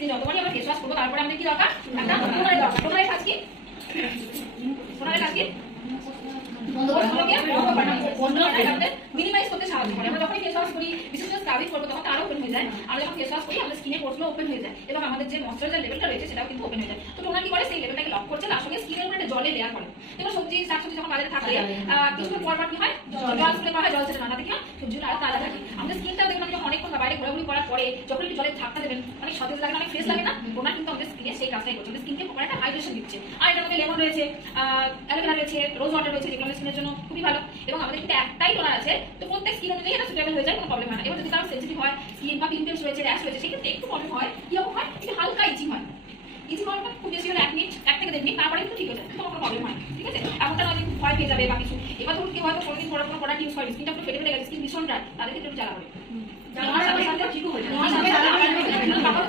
যে যতবারই আমরা ফেস ওয়াশ করব, তারপরে আমাদের কি দরকার? করতে সাহায্য করে। আমরা যখন ফেস ওয়াশ করি, বিশেষ করে স্ক্রাবিং করব, তখন আরও ওপেন হয়ে যায়। আর যখন ফেস ওয়াশ করি, আমাদের স্কিনে পোর্সগুলো ওপেন হয়ে যায়। এবং আমাদের যে ময়শ্চারাইজার লেভেলটা রয়েছে, সেটাও কিন্তু ওপেন হয়ে যায়। তো টোনার কি করে? সেই লেভেলটাকে লক করছে। তার সঙ্গে স্কিনের উপরে জলে লেয়ার করে। সবজি শাকসবজি যখন বাজারে থাকে আহ, কিছুক্ষণ পর পর কি হয়? জল স্প্রে করা হয় জল সেটা না কি হয় সবজিগুলো আরও তাজা থাকে। আমাদের স্কিনটা দেখবেন আপনি অনেকক্ষণ বাইরে ঘোরাঘুরি করার পরে যখন একটু জলে ঝাপটা দেবেন অনেক সতেজ লাগে অনেক ফ্রেশ লাগে না টোনার কিন্তু আমাদের স্কিনে সেই কাজটাই করছে। আমাদের স্কিনকে প্রপার একটা হাইড্রেশন দিচ্ছে। আর এটার মধ্যে লেমন রয়েছে অ্যালোভেরা রয়েছে রোজ ওয়াটার রয়েছে যেগুলো স্কিনের জন্য খুবই ভালো। এবং আমাদের কিন্তু একটাই টোনার আছে তো প্রত্যেক স্কিন অনুযায়ী এটা সুটেবল হয়ে যায় কোনো প্রবলেম হয় না। এবার যদি কারও সেন্সিটিভ হয় স্কিন বা পিম্পলস রয়েছে র্যাশ রয়েছে সেক্ষেত্রে একটু প্রবলেম হয় কীরকম হয়? একটু হালকা ইচিং হয়। হওয়াটা খুব বেশি হলে এক মিনিট এক থেকে দেড় মিনিট তারপরে কিন্তু ঠিক হয়ে যায় কোনো কোনো প্রবলেম হয় ঠিক আছে? এমনটা নয় যে ভয় পেয়ে যাবে বা কিছু। এবার ধরুন কেউ হয়তো কোনোদিন কোনো কোনো প্রোডাক্ট ইউজ করে স্কিনটা পুরো ফেটে ফেটে গেছে স্কিন ভীষণ ড্রাই তাদের ক্ষেত্রে একটু জ্বালা করে। ঠিকও হয়ে যাবে।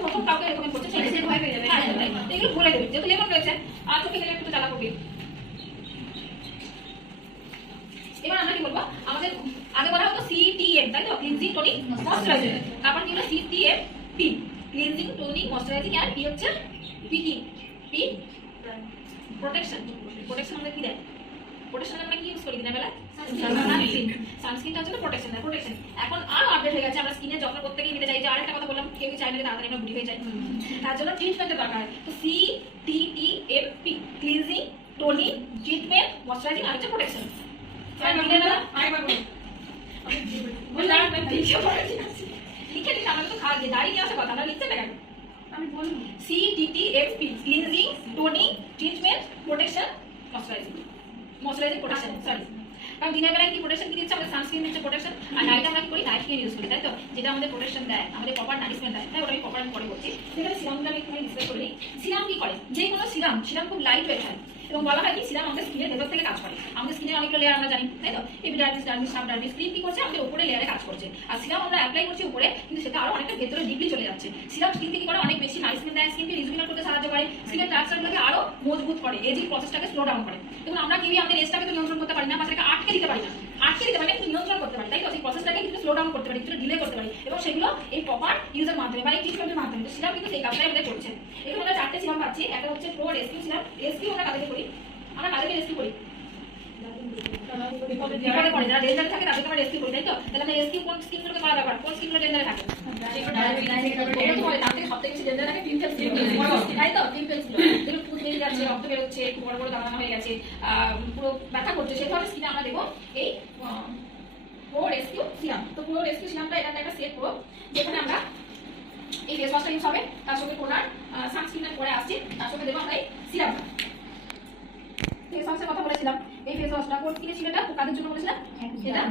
প্রথম কাউকে করছে, যাবে। হ্যাঁ, এগুলো বলে দেবে। যেহেতু লেমন রয়েছে আর চোখে গেলে একটু জ্বালা করবে। এবার আমরা কি বলব? আমাদের আগে বলা হতো সিটিএম তাই তো? ক্লিনজিং টোনিং ময়শ্চারাইজার তারপর কি হলো? CTM P cleansing toning moisturising আর পি হচ্ছে পি কি পি প্রোটেকশন প্রোটেকশন আমরা কি দেয়? প্রোটেকশন আমরা কি ইউজ করি দিনের বেলা সানস্ক্রিন সানস্ক্রিনটা হচ্ছে প্রোটেকশন দেয় প্রোটেকশন এখন আরও আপডেট হয়ে গেছে আমরা স্কিনে যত্ন করতে গিয়ে নিতে চাই। যে আরেকটা কথা বললাম কেউ চাই না যে তাড়াতাড়ি আমরা বুড়ি হয়ে যাই। তার জন্য ট্রিটমেন্টের দরকার। হয় তো C T T F P cleansing toning treatment moisturising আর হচ্ছে প্রোটেকশন লিখে দিতে আমাকে তো দিয়ে দাঁড়িয়ে নিয়ে আসা কথা আমরা লিখতে না কেন আমি বলব C T T F P cleansing toning treatment protection moisturising moisturising protection sorry কারণ দিনের বেলায় কি প্রোটেকশন কি দিচ্ছে? আমাদের সানস্ক্রিন দিচ্ছে প্রোটেকশন আর নাইট আমরা কি করি? নাইট ক্রিম ইউজ করি তাই তো? যেটা আমাদের প্রোটেকশন দেয় আমাদের প্রপার নারিশমেন্ট দেয়। তাই ওটা আমি প্রপার আমি পরে বলছি। সেখানে সিরামটা আমি একটু ডিসকাস করি সিরাম কি করে? যে কোনো সিরাম সিরাম খুব লাইট ওয়েট হয়। এবং বলা হয় কি, সিরাম আমাদের স্কিনের ভেতর থেকে কাজ করে। আমাদের স্কিনের অনেকগুলো লেয়ার আমরা জানি, তাই তো? এপিডার্মিস ডার্মিস সাবডার্মিস ক্রিম কি করছে? আমাদের উপরে লেয়ারে কাজ করছে। আর সিরাম আমরা অ্যাপ্লাই করছি উপরে, কিন্তু সেটা আরও অনেকটা ভেতরে ডিপলি চলে যাচ্ছে। সিরাম স্কিনকে কি করে? অনেক বেশি নারিশমেন্ট দেয় স্কিনকে রিজুমিনেট করতে সাহায্য করে। স্কিনের ডার্ক সার্কেলকে আরও মজবুত করে এজিং প্রসেসটাকে স্লো ডাউন করে। এবং আমরা কেউই আমাদের এজটাকে তো নিয়ন্ত্রণ করতে পারি না বা সেটাকে আটকে দিতে পারি না। আটকে দিতে পারি কিন্তু নিয়ন্ত্রণ করতে পারি তাই তো? সেই প্রসেসটাকে কিন্তু স্লো ডাউন করতে পারি কিছু ডিলে করতে পারি। এবং সেগুলো এই প্রপার ইউজের মাধ্যমে বা এই ট্রিটমেন্টের মাধ্যমে তো সিরাম কিন্তু সেই কাজটাই আমাদের করছে এখানে আমরা চারটে সিরাম পাচ্ছি একটা হচ্ছে প্রো রেস্কিউ সিরাম রেস্কিউ আমরা কাদেরকে করি? আমরা কাদেরকে রেস্কিউ করি? থাকে তাই তো? রক্ত বেরোচ্ছে, বড় বড় দানা হয়ে গেছে, পুরো ব্যথা করছে, skin আমরা দেবো এই তো এটা একটা পুরো, যেখানে আমরা এই ফেস ওয়াশটা ইউজ হবে। তার সঙ্গে টোনার সানস্ক্রিনের পরে আসছে। তার সঙ্গে দেবো আমরা এই সিরামটা ফেস ওয়াশের কথা বলেছিলাম। এই ফেস ওয়াশটা কোন কিনে এটা? কাদের জন্য বলেছিলাম? এটা।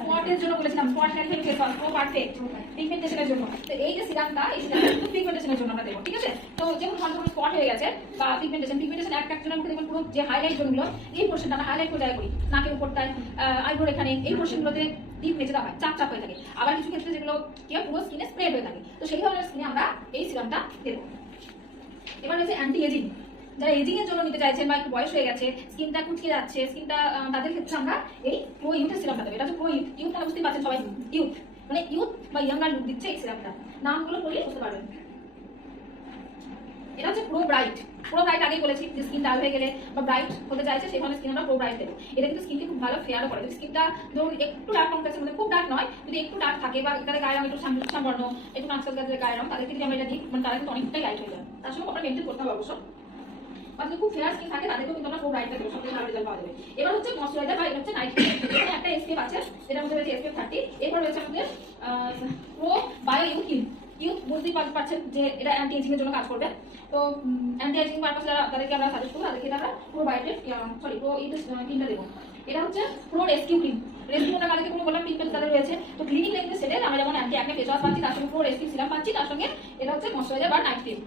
স্পটের জন্য বলেছিলাম। Spot cancer face wash pro perfect পিগমেন্টেশনের জন্য। তো এই যে সিরামটা এই সিরামটা কিন্তু পিগমেন্টেশনের জন্য আমরা দেবো ঠিক আছে? তো যেমন ধরুন স্পট হয়ে গেছে বা পিগমেন্টেশন পিগমেন্টেশন একটা একজনের মধ্যে দেখবেন পুরো যে হাইলাইট জোনগুলো এই পোর্শনটা আমরা হাইলাইট করে করি। নাকের উপরটায় আইব্রোর এখানে, এই পোর্শনগুলোতে ডিপ মেচে দেওয়া হয়, চাপ চাপ হয়ে থাকে। আবার কিছু ক্ষেত্রে যেগুলো কি হয়, পুরো স্কিনে স্প্রেড হয়ে থাকে। তো সেই ধরনের স্কিনে আমরা এই সিরামটা দেবো। এবার হচ্ছে অ্যান্টি এজিং যারা এজিং এর জন্য নিতে চাইছেন বা একটু বয়স হয়ে গেছে স্কিনটা কুচকে যাচ্ছে স্কিনটা তাদের ক্ষেত্রে আমরা এই প্রো ইউথের সিরামটা দেবো। এটা হচ্ছে প্রো ইউথ ইউথ মানে বুঝতেই পারছেন সবাই ইউথ মানে ইউথ বা ইয়াঙ্গার লুক দিচ্ছে এই সিরামটা নামগুলো পড়লে বুঝতে পারবেন। এটা হচ্ছে প্রো ব্রাইট প্রো ব্রাইট আগেই বলেছি যে স্কিন ডাল হয়ে গেলে বা ব্রাইট হতে চাইছে, সেই ধরনের স্কিন আমরা প্রো ব্রাইট দেবো। এটা কিন্তু স্কিনকে খুব ভালো ফেয়ারও করে। স্কিনটা ধরুন একটু ডার্ক কমপ্লেক্সের মধ্যে খুব ডার্ক নয়, যদি একটু ডার্ক থাকে বা তাদের গায়ে রং একটু সামবর্ণ, একটু নাচকাল গাছের গায়ে রঙ তাদেরকে যদি আমরা এটা দিই মানে তারা কিন্তু অনেকটাই লাইট হয়ে যায়। তার সঙ্গে আপনার মেনটেন করতে হবে অবশ্য। যদি খুব ফেয়ার স্কিন থাকে, তাদেরকেও কিন্তু আমরা প্রো ব্রাইটটা দেবো, সবথেকে ভালো রেজাল্ট পাওয়া যাবে। এবার হচ্ছে ময়শ্চারাইজার বা এটা হচ্ছে নাইট একটা এসপিএফ আছে, যেটার মধ্যে রয়েছে থার্টি এরপর রয়েছে আমাদের প্রো বায়ো ইউথ ইউথ বুঝতেই পার- পারছেন যে এটা অ্যান্টি এজিং এর জন্য কাজ করবে। তো অ্যান্টি এজিং পারপাস যারা তাদেরকে আমরা সাজেস্ট করব, তাদেরকে আমরা pro biotech sorry pro youth ক্রিমটা দেবো। এটা হচ্ছে প্রো রেস্কিউ ক্রিম রেস্কিউ আমরা কালকে কোনো বললাম পিম্পলস তাদের রয়েছে। তো ক্লিনিক লেন্সে সেটে আমরা যেমন অ্যান্টি অ্যাকনে ফেস ওয়াশ পাচ্ছি, তার সঙ্গে প্রো রেস্কিউ সিরাম পাচ্ছি, তার সঙ্গে এটা হচ্ছে ময়শ্চারাইজার বা নাইট ক্রিম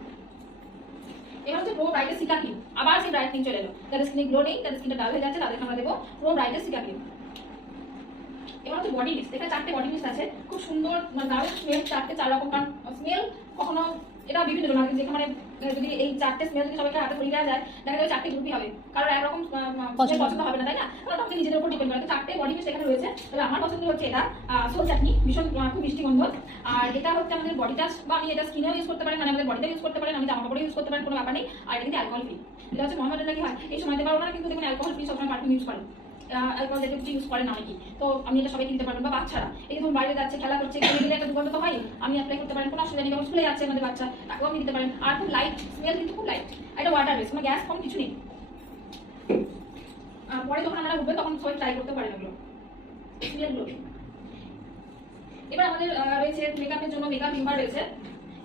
এবার হচ্ছে প্রো ব্রাইটের সিকা ক্রিম আবার সেই ব্রাইটনিং চলে এলো। যাদের স্কিনে গ্লো নেই, তাদের স্কিনটা ডাল হয়ে যাচ্ছে, তাদেরকে আমরা দেবো প্রো ব্রাইটের সিকা ক্রিম এবার হচ্ছে বডি মিক্স এখানে চারটে বডি মিক্স আছে। খুব সুন্দর মানে দারুণ স্মেল চারটে চার রকম কারণ স্মেল কখনো এটা বিভিন্ন জন আছে যেখানে যদি এই চারটে স্মেল যদি সবাইকে হাতে ধরিয়ে দেওয়া যায় দেখা যাবে চারটে গ্রুপই হবে। কারণ একরকম পছন্দ। হবে না তাই না? কারণ আমাদের নিজেদের উপর ডিপেন্ড করে। চারটে বডি মিস্ট এখানে রয়েছে। তবে আমার পছন্দ হচ্ছে এটা সোল চাটনি ভীষণ খুব মিষ্টি গন্ধ। আর এটা হচ্ছে আমাদের বডি টাচ বা আমি এটা স্কিনেও ইউজ করতে পারেন মানে আমাদের বডিতে ইউজ করতে পারেন আমি জামা কাপড়ে ইউজ করতে পারেন কোনো ব্যাপার নেই। আর এটা কিন্তু অ্যালকোহল ফ্রি এটা হচ্ছে মোহাম্মদ কি হয়? এই সময়তে পারব না কিন্তু দেখুন অ্যালকোহল ফ্রি সবসময় পারফিউম ইউজ করেন। জাতীয় কিছু ইউজ করেন অনেকেই তো আমি এটা সবাই কিনতে পারবেন বাচ্চারা। এই যখন বাইরে যাচ্ছে, খেলা করছে, খেলে গেলে একটা দুর্গন্ধ তো হয় আমি অ্যাপ্লাই করতে পারেন, কোনো অসুবিধা নেই স্কুলে যাচ্ছে আমাদের বাচ্চা, তাকেও আপনি দিতে পারেন। আর খুব লাইট স্মেল কিন্তু খুব লাইট এটা ওয়াটার বেস কোনো গ্যাস কম কিছু নেই। পরে যখন আমরা উঠবে, তখন সবাই ট্রাই করতে পারেন ওগুলো স্মেলগুলো এবার আমাদের রয়েছে মেকআপের জন্য মেকআপ রিমার রয়েছে।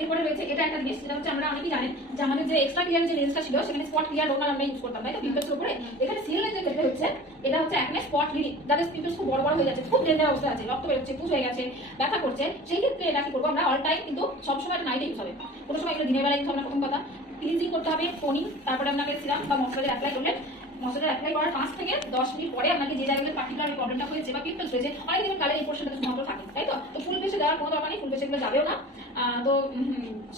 এরপরে রয়েছে, এটা একটা জিনিস যেটা হচ্ছে আমরা অনেকেই জানেন যে আমাদের যে এক্সট্রা ক্লিয়ার যে লেন্সটা ছিল, সেখানে স্পট ক্লিয়ার রোনার আমরা ইউজ করতাম, তাই তো? উপরে এখানে সিল লেন্সের ক্ষেত্রে হচ্ছে, এটা হচ্ছে এখানে স্পট লিডিং যাদের পিম্পলস খুব বড় বড় হয়ে যাচ্ছে, খুব ডেঞ্জার অবস্থা আছে, রক্ত বেরোচ্ছে পুজ হয়ে গেছে, ব্যথা করছে, সেই ক্ষেত্রে এটা কি করব আমরা অল টাইম কিন্তু সবসময় নাইটে ইউজ হবে। কোনো সময় এগুলো দিনের বেলা ইউজ হবে না, প্রথম কথা। ক্লিনজিং করতে হবে টোনিং তারপরে আপনাকে সিরাম বা মশলাদের অ্যাপ্লাই করলেন। মশলাটা অ্যাপ্লাই করার পাঁচ থেকে দশ মিনিট পরে আপনাকে যে জায়গায় পার্টিকুলার প্রবলেমটা হয়েছে বা পিম্পলস হয়েছে, অনেক দিন কালে এই পোর্শনটা শুধুমাত্র থাকে তাই তো? তো ফুল পেশে দেওয়ার কোনো দরকার নেই, ফুল পেশেগুলো যাবেও না। তো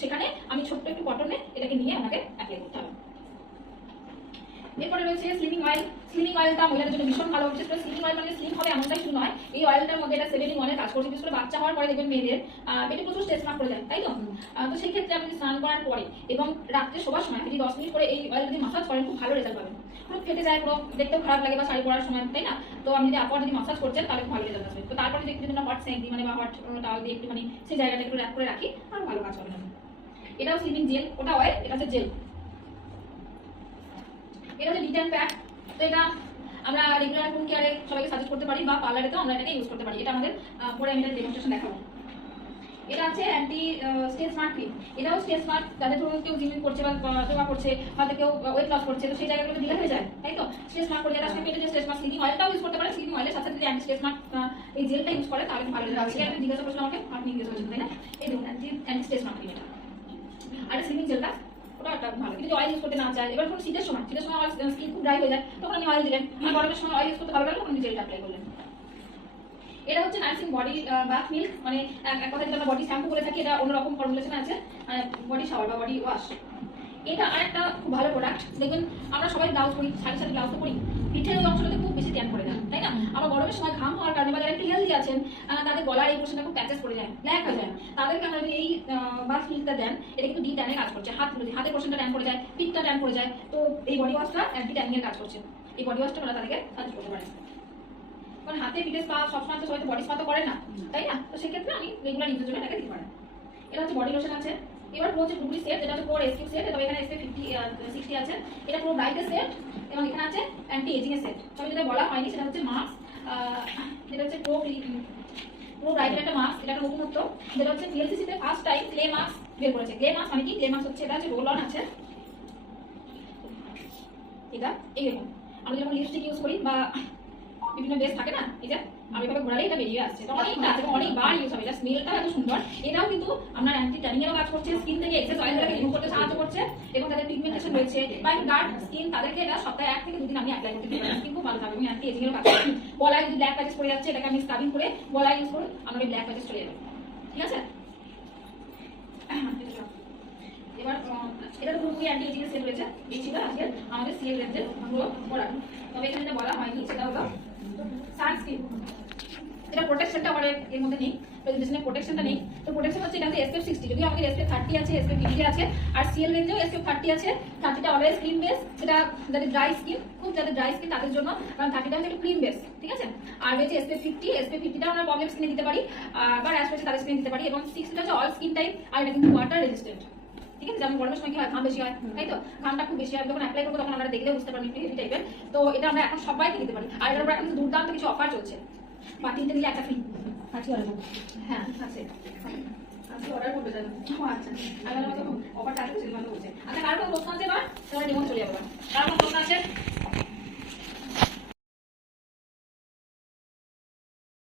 সেখানে আমি ছোট্ট একটু কটনে এটাকে নিয়ে আপনাকে অ্যাপ্লাই করতে হবে। এরপরে রয়েছে স্লিমিং অয়েল। স্লিমিং অয়েলটা মহিলাদের জন্য ভীষণ ভালো হচ্ছে। স্লিমিং অয়েল মানে স্লিম হবে এমনটাই শুধু নয়। এই অয়েলটার মধ্যে এটা সেভেনিং অয়েলের কাজ করছে বিশেষ করে বাচ্চা হওয়ার পরে দেখবেন মেয়েদের পেটে প্রচুর স্ট্রেস মার্ক করে যায় তাই তো? তো সেই ক্ষেত্রে আপনি স্নান করার পরে এবং রাত্রে শোবার সময় যদি দশ মিনিট করে এই অয়েল যদি মাসাজ করেন, খুব ভালো রেজাল্ট পাবেন। পুরো ফেটে যায়, পুরো দেখতেও খারাপ লাগে বা শাড়ি পরার সময়, তাই না? তো আপনি যদি আপর যদি মাসাজ করছেন, তাহলে খুব ভালো রেজাল্ট আসবে। তো তারপরে যদি একটু হট স্যাঙ্ক দিই মানে বা হট টাওয়াল দিয়ে একটুখানি সেই জায়গাটা একটু র্যাপ করে রাখি, আর ভালো কাজ হবে এটাও স্লিমিং জেল ওটা অয়েল এটা হচ্ছে জেল এটা হচ্ছে ডিটেন প্যাড তো এটা আমরা রেগুলার হোম কেয়ারে সবাইকে সাজেস্ট করতে পারি বা পার্লারে তো আমরা এটাকে ইউজ করতে পারি। এটা আমাদের পরে আমি এটা ডেমনস্ট্রেশন দেখাবো। এটা আছে অ্যান্টি স্টেজ স্মার্ট ক্রিম এটাও স্টেজ স্মার্ট যাদের ধরুন কেউ জিমিং করছে বা যোগা করছে, হয়তো কেউ ওয়েট লস করছে, তো সেই জায়গাগুলো দিলে হয়ে যায়, তাই তো? স্টেজ স্মার্ট করে যারা পেটে যে স্টেজ স্মার্ট স্লিমিং অয়েলটাও ইউজ করতে পারে স্লিমিং অয়েলের সাথে যদি অ্যান্টি স্টেজ স্মার্ট এই জেলটা ইউজ করে, তাহলে ভালো আসবে আপনি জিজ্ঞাসা করছিলেন আমাকে, আপনি জিজ্ঞাসা করছেন তাই না? এই দেখুন অ্যান্টি স্টেজ স্মার্ট ক্রিম এটা। আর স্লিমিং জেলটা ওটা ভালো। কিন্তু অয়েল করতে না চায়, এবার কোনো শীতের সময় শীতের সময় আমার স্কিন খুব ড্রাই হয়ে যায়, তখন আমি অয়েল দিলেন। আর গরমের সময় অয়েল করতে ভালো লাগে তখন আপনি জেলটা অ্যাপ্লাই করলেন। এটা হচ্ছে নার্সিং বডি বাথ মিল্ক মানে এক- কথা যেটা বডি শ্যাম্পু করে থাকি, এটা অন্যরকম ফর্মুলেশন আছে বডি শাওয়ার বা বডি ওয়াশ এটা আরেকটা খুব ভালো প্রোডাক্ট দেখবেন আমরা সবাই ব্লাউজ করি শাড়ি শাড়ি ব্লাউজ করি পিঠের ওই অংশটাতে খুব বেশি ট্যান করে যায় তাই না? আবার গরমের সময় ঘাম হওয়ার কারণে বা যারা একটু হেলদি আছেন তাদের গলার এই পোর্শনটা খুব প্যাচেস পড়ে যায় ব্ল্যাক হয়ে যায়। তাদেরকে আমরা এই বাথ মিল্কটা দেন এটা কিন্তু ডি ট্যানে কাজ করছে। হাত হাতের পোর্শনটা ট্যান করে যায় পিঠটা ট্যান করে যায়। তো এই বডি ওয়াশটা অ্যান্টি ট্যানিং কাজ করছে। এই বডি ওয়াশটা আমরা তাদেরকে সাজেস্ট করতে পারি কারণ হাতে পিঠে স্পা সবসময় তো সবাই বডি স্পা তো করে না তাই না? তো সেক্ষেত্রে আমি রেগুলার ইউজের জন্য এটাকে দিতে পারি এটা হচ্ছে বডি লোশন আছে। এবার হচ্ছে পুরোপুরি সেট যেটা হচ্ছে কোর এসকিউ সেট তবে এখানে এসপি ফিফটি সিক্সটি আছে। এটা পুরো ব্রাইটের সেট এবং এখানে আছে অ্যান্টি এজিং এর সেট তবে যেটা বলা হয়নি, সেটা হচ্ছে মাস্ক যেটা হচ্ছে প্রো প্রো ব্রাইটের একটা মাস্ক এটা একটা নতুনত্ব। যেটা হচ্ছে পিএলসিসি তে ফার্স্ট টাইম ক্লে মাস্ক বের করেছে। ক্লে মাস্ক মানে কি? ক্লে মাস্ক হচ্ছে, এটা হচ্ছে রোল অন আছে। এটা এইরকম আমরা যখন লিপস্টিক ইউজ করি বা বিভিন্ন বেস থাকে না যে আমি এটা আসছে। অনেকটা আছে এবং অনেকবার হবে। এটা স্মেলটা এত সুন্দর। এটাও কিন্তু আপনার কাজ করছে স্কিন থেকে সাহায্য করছে, এবং তাদের পিগমেন্টেশন রয়েছে এটা সপ্তাহে এক থেকে দুদিন আমি ভালো থাকবে কাজ যদি ব্ল্যাক প্যাচেস পড়ে যাচ্ছে, এটাকে আমি স্ক্রাবিং করে গলায় ইউজ করুন আমার ব্ল্যাক প্যাচেস চলে যাবে। ঠিক আছে? এবার এটা পুরোপুরি অ্যান্টি এজিং ছিল আজকে আমাদের সিএল রেঞ্জের পুরো প্রোডাক্ট তবে এখানে বলা হয়নি, সেটা হলো সানস্ক্রিন এটা প্রোটেকশনটা আমার এর মধ্যে নেই প্রেজেন্টেশনের প্রোটেকশনটা নেই। তো প্রোটেকশন হচ্ছে এটাতে এসপিএফ সিক্সটি যদি আমাদের এসপিএফ থার্টি আছে এসপিএফ ফিফটি আছে, আর সিএল রেঞ্জেও এসপিএফ থার্টি আছে থার্টিটা অলওয়েজ ক্রিম বেস সেটা যাদের ড্রাই স্কিন খুব যাদের ড্রাই স্কিন তাদের জন্য, কারণ থার্টিটা হচ্ছে ক্রিম বেস ঠিক আছে? আর রয়েছে এসপিএফ ফিফটি এসপিএফ ফিফটিটা আমরা প্রবলেম স্কিনে দিতে পারি বা র্যাশ রয়েছে তাদের স্কিনে দিতে পারি, এবং সিক্সটিটা হচ্ছে অল স্কিন টাইপ আর এটা কিন্তু ওয়াটার রেজিস্ট্যান্ট ঠিক আছে? যেমন গরমের সময় কি হয়, ঘাম বেশি হয়, তাই তো? ঘামটা খুব বেশি হয়, যখন অ্যাপ্লাই করব তখন আমরা দেখলেও বুঝতে একটু টাইপের তো এটা আমরা এখন সবাইকে দিতে পারি, আর এটার উপর এখন দুর্দান্ত কিছু অফার চলছে। তিনটে দিলে একটা ফ্রি অর্ডার হ্যাঁ আছে আজকে অর্ডার করবে ও আচ্ছা আমি বললাম অফারটা আছে সেটা হচ্ছে আচ্ছা কারও কোনো প্রশ্ন আছে বা তাহলে যেমন চলে যাব কার কোনো প্রশ্ন আছে?